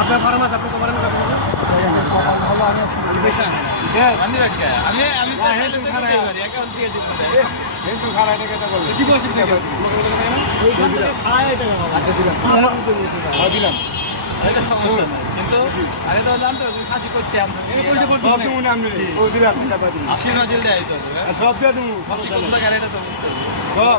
আপনার ফার্ম আছে আপনি কমারেন কথা বলুন আমি আমি না, হে তুমি খারাপ। অ্যাকাউন্ট দিয়ে দিব কিন্তু খারাপ এটা কথা বললে কি বলছি ঠিক আছে। আচ্ছা দিলাম সমস্যা নাই কিন্তু আগে তো জানতে হবে খাসি করতে আনছো আশি নজিল দেয় তো সব। দিয়ে তুমি খাসি কোন জায়গার তো বুঝতে হবে সব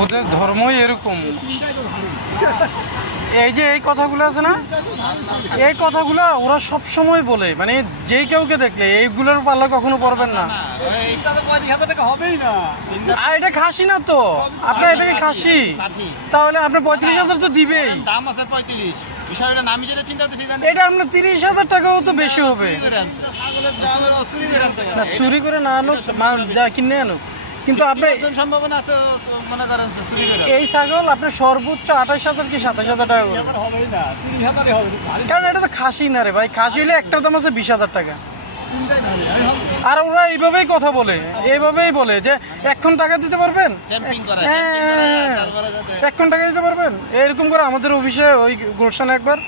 ওদের ধর্মই এরকম। এই যে এই কথাগুলো আছে না? এই কথাগুলো ওরা সব সময় বলে। মানে যেই কাউকে দেখলে, এইগুলোর পাল্লা কখনো পড়বেন না। এটা খাসি না তো? আপনার এটাকে খাসি। তাহলে আপনার পঁয়ত্রিশ হাজার তো দিবেই। দাম আছে পঁয়ত্রিশ এটা আপনার তিরিশ হাজার টাকাও তো বেশি হবে। চুরি করে না আনুক যা কিনে আনুক। কিন্তু একজন সম্ভাবনা আছে মনে করেন এই ছাগল আপনার সর্বোচ্চ আঠাশ হাজার কি সাতাশ হাজার টাকা হবেই না হবে কারণ এটা তো খাসি না রে ভাই খাসি হলে একটার দাম আছে বিশ হাজার টাকা। আর ওরা এইভাবেই কথা বলে এইভাবেই বলে যে এখন টাকা দিতে পারবেন? হ্যাঁ। এখন টাকা দিতে পারবেন? এরকম করে আমাদের অফিসে ওই গোলশান একবার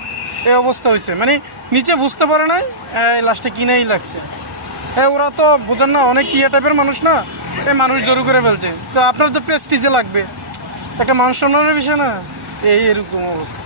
এই অবস্থা হয়েছে। মানে নিচে বুঝতে পারে নাই লাস্টে কিনেই লাগছে। হ্যাঁ ওরা তো বোঝেন না অনেক ইয়ে টাইপের মানুষ না। মানুষ জোর করে ফেলছে। তো আপনার তো প্রেস্টিজে লাগবে। একটা মানুষ সম্মানের বিষয় না? এই এরকম অবস্থা।